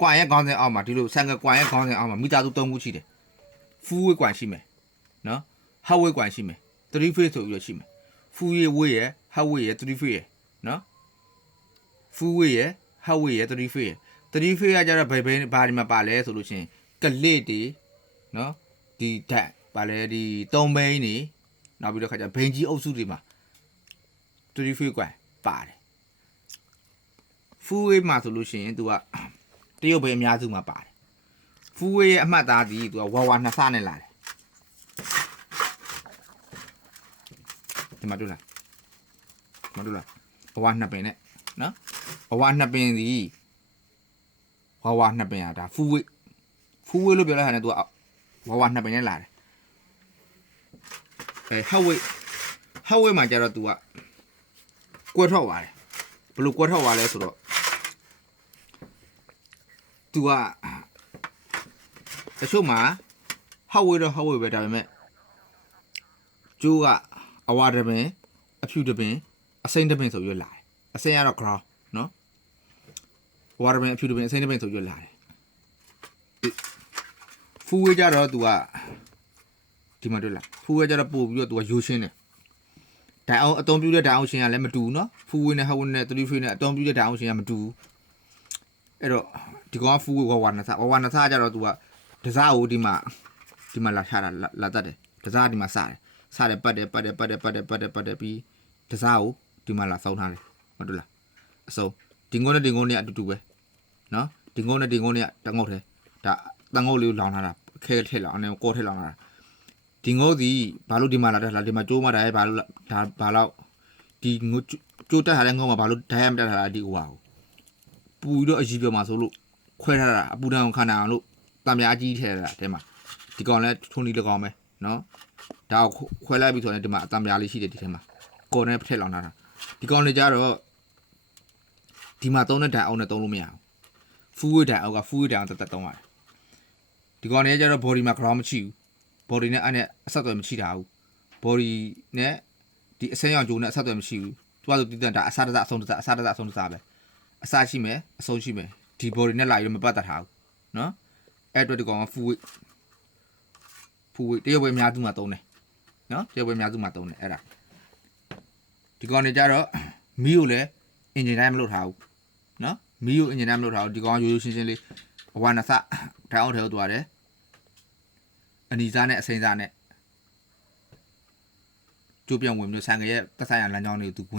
ကွာရဲ့ခေါင်းစဉ်အောက်မှာဒီလိုဆန်ကကွာရဲ့ခေါင်းစဉ်အောက်မှာမိသားစု3ခုရှိတယ်ဖူးဝေးကွာရှိမယ်နော်ဟဝေးကွာရှိမယ်3 phase ဆိုပြီးတော့ရှိမယ်ဖူးဝေးရဲ့ဟဝေးရဲ့3 phase ရဲ့နော်ဖူးဝေးရဲ့ဟဝေးရဲ့3 phase ရဲ့3 phase ကကြတော့ဘာဒီမှာပါလဲဆိုလို့ရှိရင်ကလစ်တွေနော်ဒီဓာတ်ပါလဲဒီ3ဘိန်းတွေနောက်ပြီးတော့ခါကျဘိန်းကြီးအုပ်စုတွေမှာ3 phase ကွာပါတယ်ဖူးဝေးမှာဆိုလို့ရှိရင် तू ကတရုတ်ပဲအများစုမှာပါတယ်ဖူးဝေးရဲ့အမှတ်သားဒီ तू ကဝါဝါနှစ်ဆနဲ့လာတယ်ဒီမှာတွေ့လားဝါဝါနှစ်ပင်နဲ့နော်ဝါဝါနှစ်ပင်ဒီဝါဝါနှစ်ပင်อ่ะဒါဖူးဝေးလို့ပြောလိုက်တာနဲ့ तू ကဝါဝါနှစ်ပင်နဲ့လာတယ်ဟဝေးမှာကျတော့ तू ကကွဲထွက်သွားတယ်ဘယ်လိုကွဲထွက်သွားလဲဆိုတော့ तू ကတချို့မှာဟဝေးပဲဒါပေမဲ့ကျိုးကအဝါတပင်အဖြူတပင်အစိမ်းတပင်ဆိုပြီးလာတယ်အစိမ်းကတော့ ground နော်အဝါတပင်အဖြူတပင်အစိမ်းတပင်ဆိုပြီးလာတယ်ဖူးဝေးကြတော့ तू ကဒီမှာတွေ့လားဖူးဝေးကြတော့ပို့ပြီးတော့ तू ကရိုးရှင်းတယ်ဓာတ်အောင်အတုံးပြတဲ့ဓာတ်အောင်ရှင်ကလည်းမတူဘူးနော်ဖူးဝေးနဲ့ဟဝေးနဲ့3 phase နဲ့အတုံးပြတဲ့ဓာတ်အောင်ရှင်ကမတူဘူးအဲ့တော့ဒီကောင်ကဖူးဝေးဝါနဆာကြတော့ तू ကတစားကိုဒီမှာလာချတာလာတတ်တယ်တစားဒီမှာစတယ်ပတ်တယ်ပြီးတစားကိုဒီမှာလာစောင်းထားတယ်ဟုတ်တယ်လားအစုံဒီငုံနဲ့အတူတူပဲနော်ဒီငုံနဲ့တငုတ်ထဲဒါတငုတ်လေးကိုလောင်ထားတာခဲထည့်လောင်အနေကောထည့်လောင်ထားတာဒီငုတ်ဒီဘာလို့ဒီမှာလာတက်လာဒီမှာကျိုးမတာရဲ့ဘာလို့ဒါဘာလို့ဒီငုတ်ကျိုးတက်ထားတဲ့ငုံမှာဘာလို့ဓာတ်ရမတက်ထားတာဒီဟိုပါပူပြီးတော့အကြီးပြောမှာဆိုလို့ခွဲထားတာအပူတန်ခန္ဓာအောင်လို့တံမြားကြီးထည့်ထားတာတဲမှာဒီကောင်လဲထုံဒီလကောင်ပဲနော်ဒါကိုခွဲလိုက်ပြီဆိုရင်ဒီမှာအတံမြားလေးရှိတယ်ဒီထဲမှာကော်နဲ့ထည့်လောင်ထားတာဒီကောင်လေးကြတော့ဒီမှာသုံးတဲ့ဓာတ်အောင်နဲ့သုံးလို့မရဘူးဖူးဝေးဓာတ်အောက်ကဖူးဝေးဓာတ်အောင်တက်သုံးရတယ်ဒီကောင်လေးကြတော့ body မှာ ground မရှိဘူး body နဲ့အဲ့နဲ့အဆက်အသွယ်မရှိတာဘူး body နဲ့ဒီအဆင်းရောင်ကြိုးနဲ့အဆက်အသွယ်မရှိဘူးသူကဆိုတည်တံ့ဒါအစတစအဆုံးတစပဲအစရှိမယ်အဆုံးရှိမယ်ဒီ body နဲ့လာပြီးမပတ်သက်ထားဘူးနော်အဲ့အတွက်ဒီကောင်ကဖူးဝေးတရုတ်ပဲအများစုမှာသုံးတယ်နော်တရုတ်ပဲအများစုမှာသုံးတယ်အဲ့ဒါဒီကောင်တွေကြတော့မီးကိုလည်းအင်ဂျင်တိုင်းမလုပ်ထားဘူးနော်မီးကိုအင်ဂျင်တိုင်းမလုပ်ထားဘူးဒီကောင်ရိုးရှင်းလေးအဝါနဆဓာတ်အောင်ထဲကိုသွားတယ်အနီစားနဲ့အစိမ်းစားနဲ့ကျိုးပြောင်းဝင်ပြီးဆန်ကရဲ့တက်ဆိုင်ရလမ်းကြောင်းတွေကိုသူ